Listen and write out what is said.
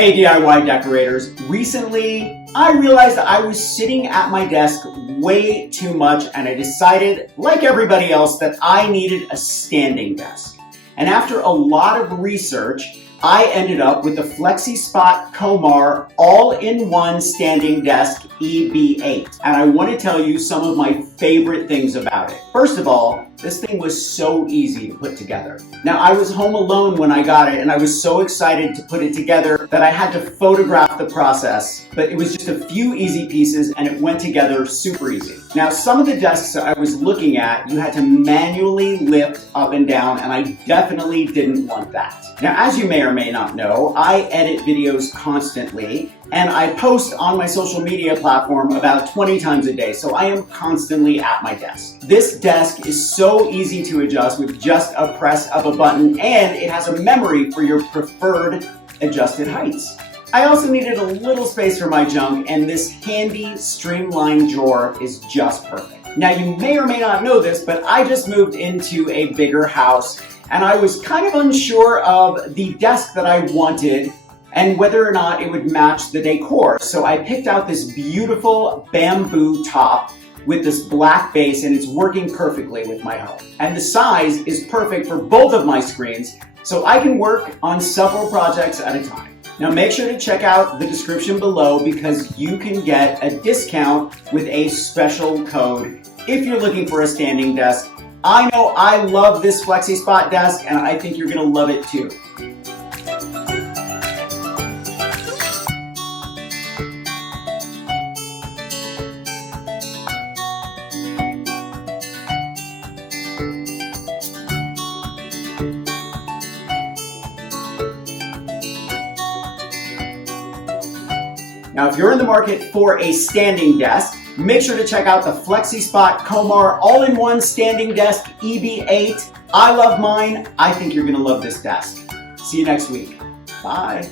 Hey DIY decorators, recently I realized that I was sitting at my desk way too much and I decided, like everybody else, that I needed a standing desk. And after a lot of research, I ended up with the FLEXISPOT COMHAR all-in-one standing desk EB8. And I want to tell you some of my favorite things about it. First of all, this thing was so easy to put together. Now, I was home alone when I got it and I was so excited to put it together that I had to photograph the process, but it was just a few easy pieces and it went together super easy. Now, some of the desks I was looking at, you had to manually lift up and down, and I definitely didn't want that. Now, as you may or may not know, I edit videos constantly and I post on my social media platform about 20 times a day, so I am constantly at my desk. This desk is so easy to adjust with just a press of a button, and it has a memory for your preferred adjusted heights. I also needed a little space for my junk, and this handy streamlined drawer is just perfect. Now, you may or may not know this, but I just moved into a bigger house and I was kind of unsure of the desk that I wanted and whether or not it would match the decor. So I picked out this beautiful bamboo top with this black base, and it's working perfectly with my home. And the size is perfect for both of my screens, so I can work on several projects at a time. Now make sure to check out the description below because you can get a discount with a special code if you're looking for a standing desk. I know I love this FLEXISPOT desk and I think you're gonna love it too. Now, if you're in the market for a standing desk, make sure to check out the FLEXISPOT COMHAR all-in-one standing desk EB8. I love mine. I think you're gonna love this desk. See you next week. Bye.